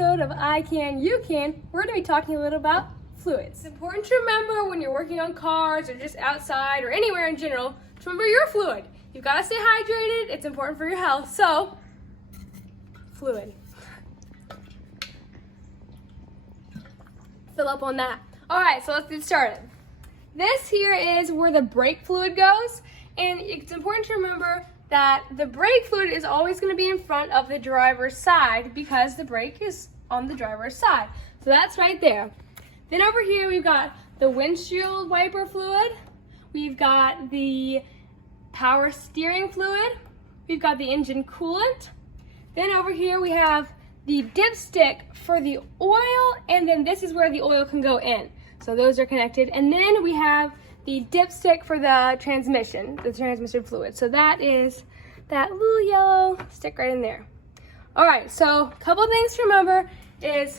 episode of I Can, You Can, we're going to be talking a little about fluids. It's important to remember when you're working on cars or just outside or anywhere in general to remember your fluid. You've got to stay hydrated. It's important for your health. So, fluid. Fill up on that. All right, so let's get started. This here is where the brake fluid goes, and it's important to remember that the brake fluid is always going to be in front of the driver's side because the brake is on the driver's side. So that's right there. Then over here we've got the windshield wiper fluid, we've got the power steering fluid, we've got the engine coolant. Then over here we have the dipstick for the oil, and then this is where the oil can go in. So those are connected. And then we have the dipstick for the transmission fluid. So that is that little yellow stick right in there. All right, so a couple things to remember is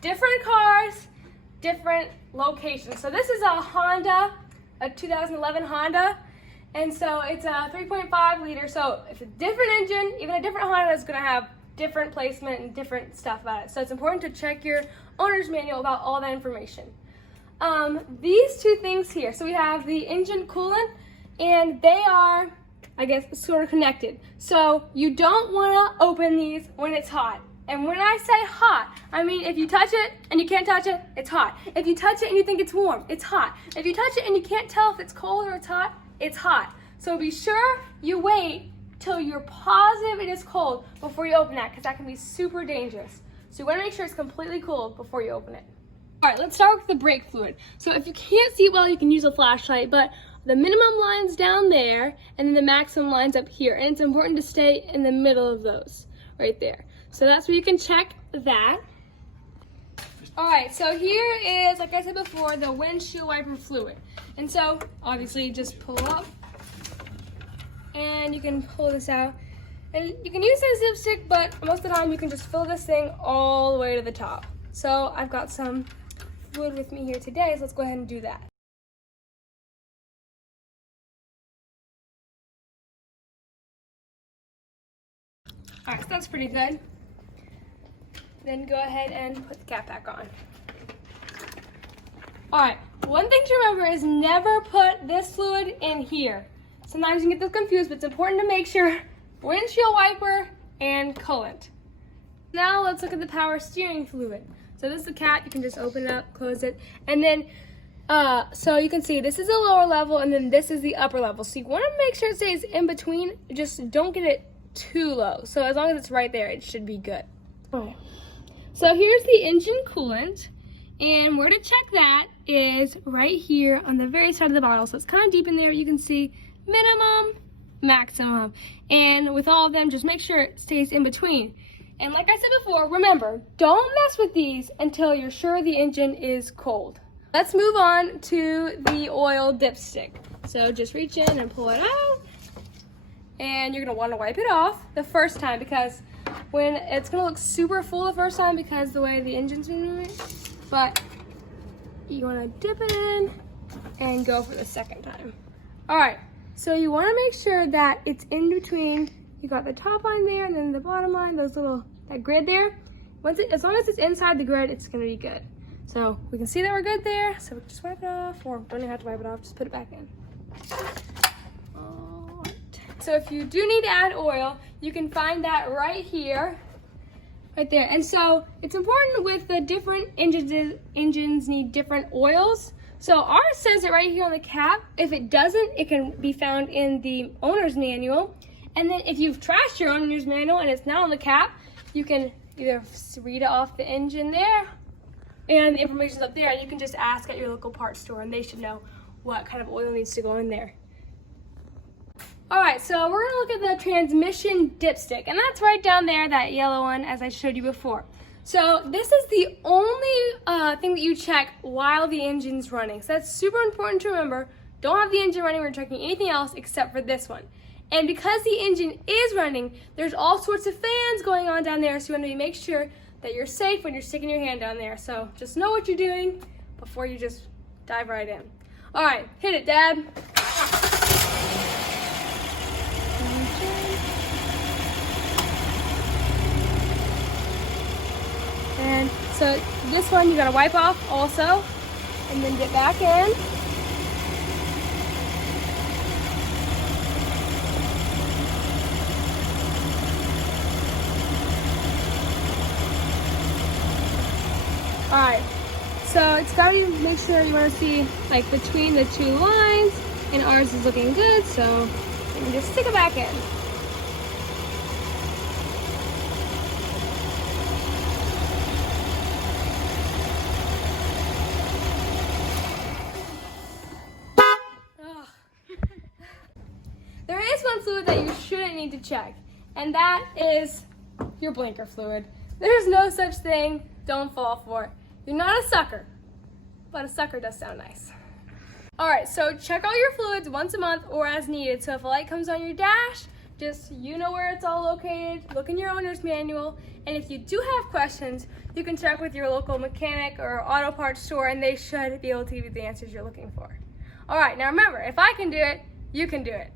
different cars, different locations. So this is a Honda, a 2011 Honda. And so it's a 3.5 liter. So if it's a different engine, even a different Honda is gonna have different placement and different stuff about it. So it's important to check your owner's manual about all that information. These two things here, so we have the engine coolant, and they are, I guess, sort of connected. So you don't want to open these when it's hot. And when I say hot, I mean if you touch it and you can't touch it, it's hot. If you touch it and you think it's warm, it's hot. If you touch it and you can't tell if it's cold or it's hot, it's hot. So be sure you wait till you're positive it is cold before you open that, because that can be super dangerous. So you want to make sure it's completely cool before you open it. All right, let's start with the brake fluid. So if you can't see well, you can use a flashlight, but the minimum line's down there, and then the maximum line's up here. And it's important to stay in the middle of those, right there. So that's where you can check that. All right, so here is, like I said before, the windshield wiper fluid. And so, obviously, just pull up, and you can pull this out. And you can use a zip stick, but most of the time you can just fill this thing all the way to the top. So I've got some fluid with me here today, so let's go ahead and do that. All right, so that's pretty good. Then go ahead and put the cap back on. All right, one thing to remember is never put this fluid in here. Sometimes you can get this confused, but it's important to make sure windshield wiper and coolant. Now let's look at the power steering fluid. So this is the cap, you can just open it up, close it, and then, so you can see this is the lower level and then this is the upper level. So you want to make sure it stays in between, just don't get it too low. So as long as it's right there, it should be good. Okay. So here's the engine coolant, and where to check that is right here on the very side of the bottle. So it's kind of deep in there, you can see minimum, maximum. And with all of them, just make sure it stays in between. And like I said before, remember, don't mess with these until you're sure the engine is cold. Let's move on to the oil dipstick. So just reach in and pull it out. And you're gonna wanna wipe it off the first time, because when it's gonna look super full the first time because the way the engine's been moving, but you wanna dip it in and go for the second time. All right, so you wanna make sure that it's in between. You got the top line there and then the bottom line, that grid there. As long as it's inside the grid, it's gonna be good. So we can see that we're good there. So we can just wipe it off, or don't even have to wipe it off, just put it back in. All right. So if you do need to add oil, you can find that right here, right there. And so it's important with the different engines need different oils. So ours says it right here on the cap. If it doesn't, it can be found in the owner's manual. And then if you've trashed your owner's manual and it's not on the cap, you can either read it off the engine there, and the information's up there, and you can just ask at your local parts store and they should know what kind of oil needs to go in there. All right, so we're gonna look at the transmission dipstick, and that's right down there, that yellow one, as I showed you before. So this is the only thing that you check while the engine's running. So that's super important to remember. Don't have the engine running when you're checking anything else except for this one. And because the engine is running, there's all sorts of fans going on down there, so you want to make sure that you're safe when you're sticking your hand down there. So just know what you're doing before you just dive right in. All right, hit it, Dad. And so this one you gotta wipe off also, and then get back in. Alright, so it's gotta be, make sure you wanna see like between the two lines, and ours is looking good, so you can just stick it back in. There is one fluid that you shouldn't need to check, and that is your blinker fluid. There's no such thing, don't fall for it. You're not a sucker, but a sucker does sound nice. All right, so check all your fluids once a month or as needed. So if a light comes on your dash, just you know where it's all located, look in your owner's manual, and if you do have questions, you can check with your local mechanic or auto parts store, and they should be able to give you the answers you're looking for. All right, now remember, if I can do it, you can do it.